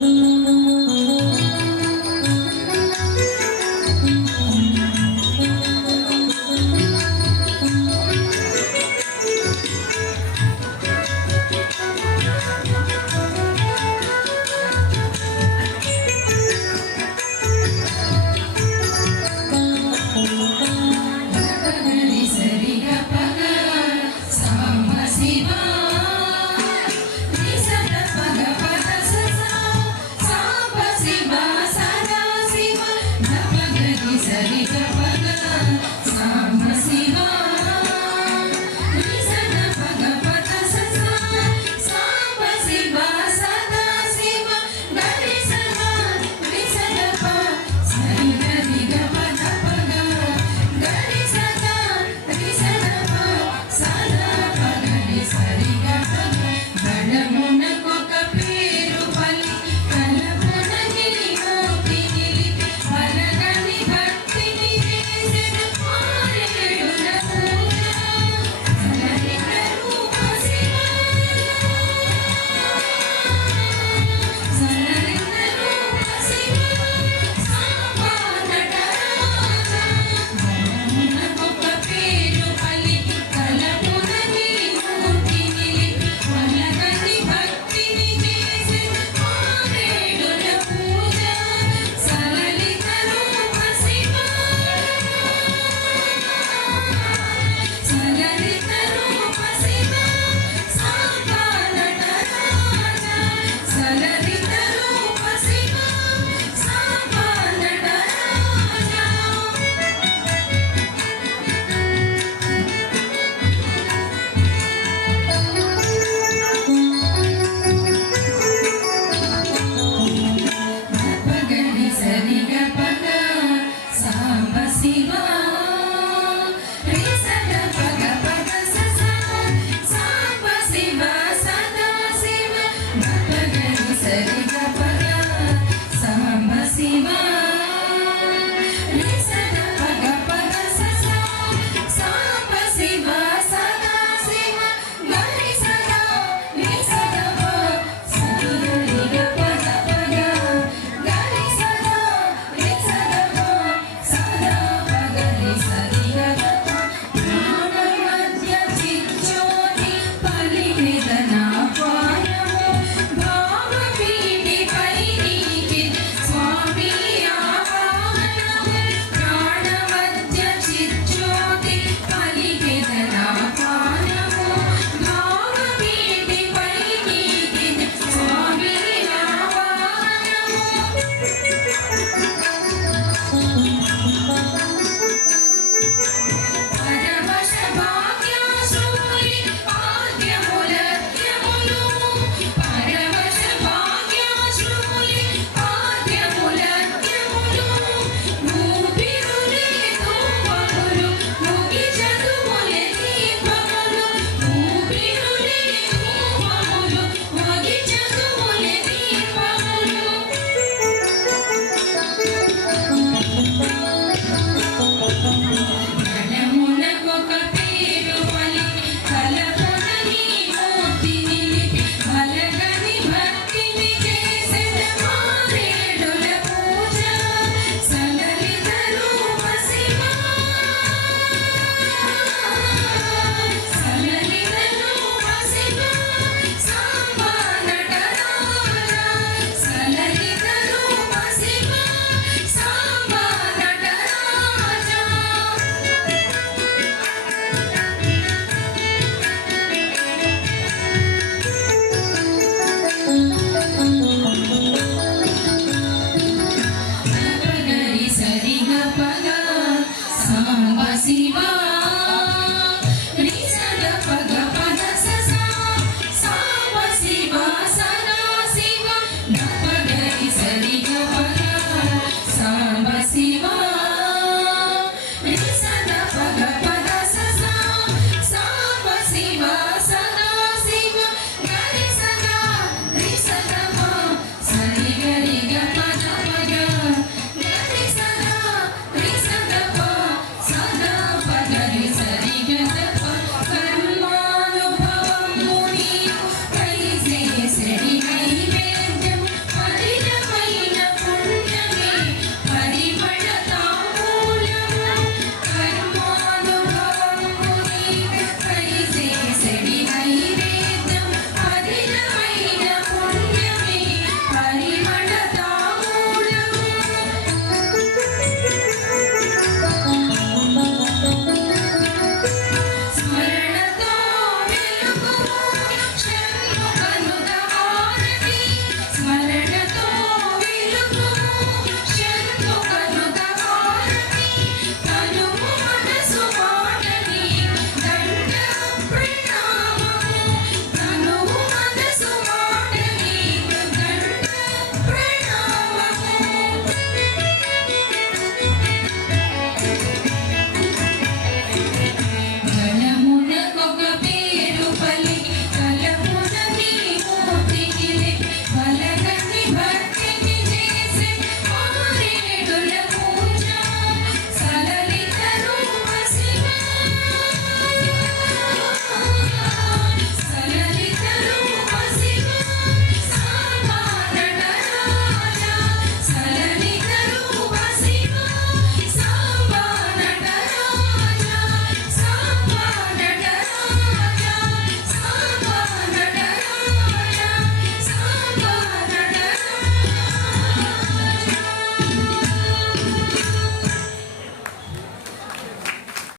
Mm-hmm. Namah Shivaya